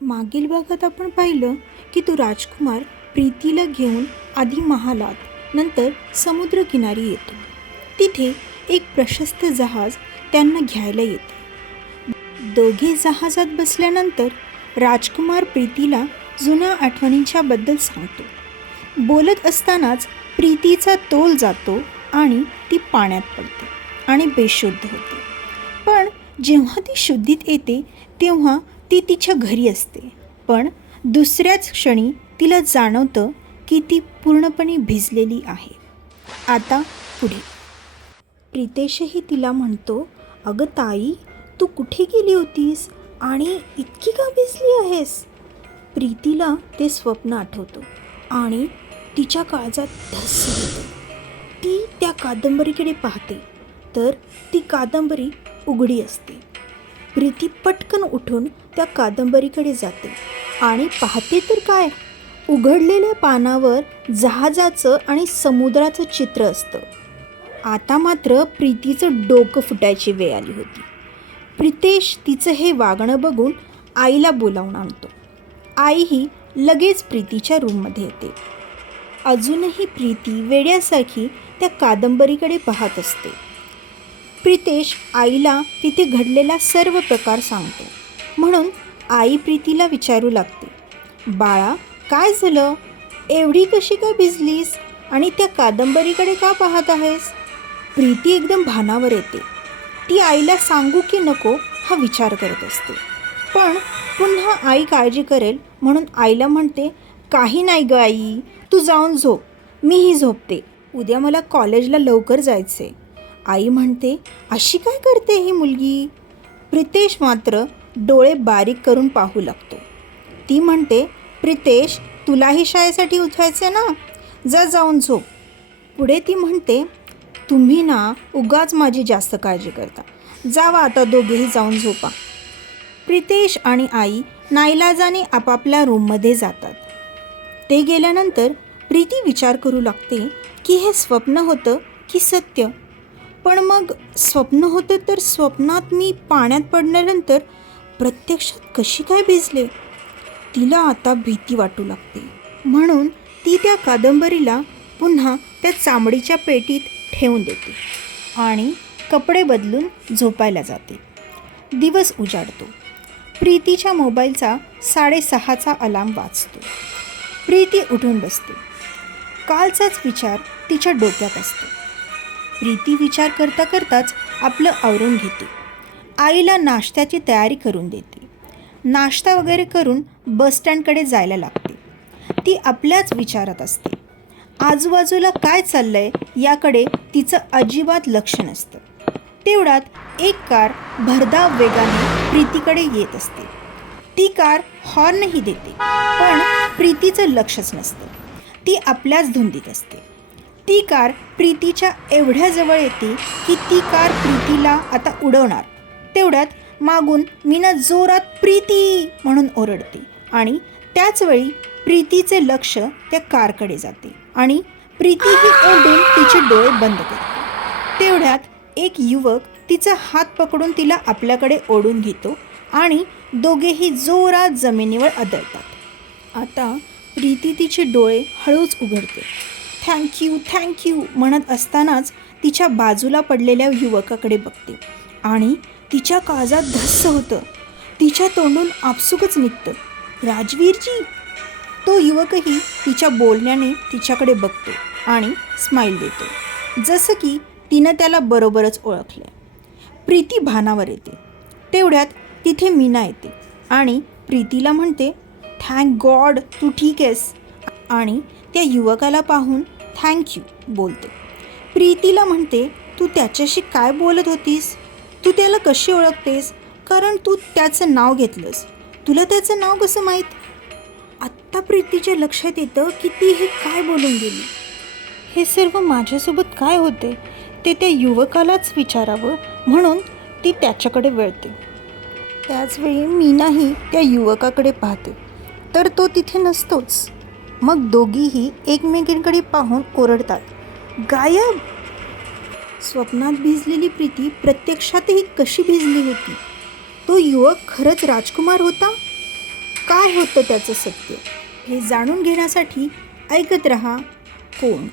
मागील भागात आपण पाहिलं की तो राजकुमार प्रीतीला घेऊन आधी महालात नंतर समुद्रकिनारी येतो. तिथे एक प्रशस्त जहाज त्यांना घ्यायला येते. दोघे जहाजात बसल्यानंतर राजकुमार प्रीतीला जुन्या आठवणींच्याबद्दल सांगतो. बोलत असतानाच प्रीतीचा तोल जातो आणि ती पाण्यात पडते आणि बेशुद्ध होते. पण जेव्हा ती शुद्धीत येते तेव्हा ती तिच्या घरी असते. पण दुसऱ्याच क्षणी तिला जाणवतं की ती पूर्णपणे भिजलेली आहे. आता पुढे प्रीतेशही तिला म्हणतो, अगं ताई, तू कुठे गेली होतीस आणि इतकी का भिजली आहेस? प्रीतीला ते स्वप्न आठवतं आणि तिच्या काळजात धस्स होतं. ती त्या कादंबरीकडे पाहते तर ती कादंबरी उघडी असते. प्रीती पटकन उठून त्या कादंबरीकडे जाते आणि पाहते तर काय, उघडलेल्या पानावर जहाजाचं आणि समुद्राचं चित्र असतं. आता मात्र प्रीतीचं डोकं फुटायची वेळ आली होती. प्रीतेश तिचं हे वागणं बघून आईला बोलावून आणतो. आईही लगेच प्रीतीच्या रूममध्ये येते. अजूनही प्रीती वेड्यासारखी त्या कादंबरीकडे पाहत असते. प्रीतेश आईला तिथे घडलेला सर्व प्रकार सांगतो. म्हणून आई प्रीतीला विचारू लागते, बाळा, काय झालं? एवढी कशी काय भिजलीस आणि त्या कादंबरीकडे का पाहत आहेस? प्रीती एकदम भानावर येते. ती आईला सांगू की नको हा विचार करत असते. पण पुन्हा आई काळजी करेल म्हणून आईला म्हणते, काही नाही ग आई, तू जाऊन झोप, मीही झोपते, उद्या मला कॉलेजला लवकर जायचे. आई म्हणते, अशी काय करते ही मुलगी? प्रीतेश मात्र डोळे बारीक करून पाहू लागतो. ती म्हणते, प्रीतेश, तुलाही शाळेसाठी उठवायचे ना, जा जाऊन झोप. पुढे ती म्हणते, तुम्ही ना उगाच माझी जास्त काळजी करता, जावा आता दोघेही जाऊन झोपा. प्रीतेश आणि आई नाईलाजाने आपापल्या रूममध्ये जातात. ते गेल्यानंतर प्रीती विचार करू लागते की हे स्वप्न होतं की सत्य. पण मग स्वप्न होतं तर स्वप्नात मी पाण्यात पडल्यानंतर प्रत्यक्षात कशी काय भिजले? तिला आता भीती वाटू लागते. म्हणून ती त्या कादंबरीला पुन्हा त्या चामडीच्या पेटीत ठेवून देते आणि कपडे बदलून झोपायला जाते. दिवस उजाडतो. प्रीतीच्या मोबाईलचा 6:30चा अलार्म वाजतो. प्रीती उठून बसते. कालचाच विचार तिच्या डोक्यात असतो. प्रीती विचार करता करताच आपलं आवरून घेते. आईला नाश्त्याची तयारी करून देते. नाश्ता वगैरे करून बसस्टँडकडे जायला लागते. ती आपल्याच विचारात असते. आजूबाजूला काय चाललं आहे याकडे तिचं अजिबात लक्ष नसतं. तेवढ्यात एक कार भरधाव वेगाने प्रीतीकडे येत असते. ती कार हॉर्नही देते, पण प्रीतीचं लक्षच नसतं. ती आपल्याच धुंदीत असते. ती कार प्रीतीच्या एवढ्या जवळ येते की ती कार प्रीतीला आता उडवणार. तेवढ्यात मागून मीना जोरात प्रीती म्हणून ओरडते आणि त्याचवेळी प्रीतीचे लक्ष त्या कारकडे जाते आणि प्रीतीही ओरडून तिचे डोळे बंद करते. तेवढ्यात एक युवक तिचा हात पकडून तिला आपल्याकडे ओढून घेतो आणि दोघेही जोरात जमिनीवर आदळतात. आता प्रीती तिचे डोळे हळूच उघडते. थँक्यू थँक्यू म्हणत असतानाच तिच्या बाजूला पडलेल्या युवकाकडे बघते आणि तिच्या काळजात धस्स होतं. तिच्या तोंडून आपसुकच निघतं, राजवीरजी. तो युवकही तिच्या बोलण्याने तिच्याकडे बघतो आणि स्माईल देतो, जसं की तिनं त्याला बरोबरच ओळखलं. प्रीती भानावर येते. तेवढ्यात तिथे मीना येते आणि प्रीतीला म्हणते, थँक गॉड तू ठीक आहेस, आणि त्या युवकाला पाहून थँक्यू बोलते. प्रीतीला म्हणते, तू त्याच्याशी काय बोलत होतीस? तू त्याला कशी ओळखतेस? कारण तू त्याचं नाव घेतलंस. तुला त्याचं नाव कसं माहीत? आत्ता प्रीतीच्या लक्षात येतं की ती हे काय बोलून गेली. हे सर्व माझ्यासोबत काय होते ते त्या युवकालाच विचारावं म्हणून ती त्याच्याकडे वळते. त्याचवेळी मीनाही त्या युवकाकडे पाहते तर तो तिथे नसतोच. मग दोघीही एकमेकींकडे पाहून ओरडतात, गायब. स्वप्नात भिजलेली प्रीती प्रत्यक्षातही कशी भिजली होती? तो युवक खरंच राजकुमार होता का काय होतं त्याचं सत्य हे जाणून घेण्यासाठी ऐकत रहा कोण.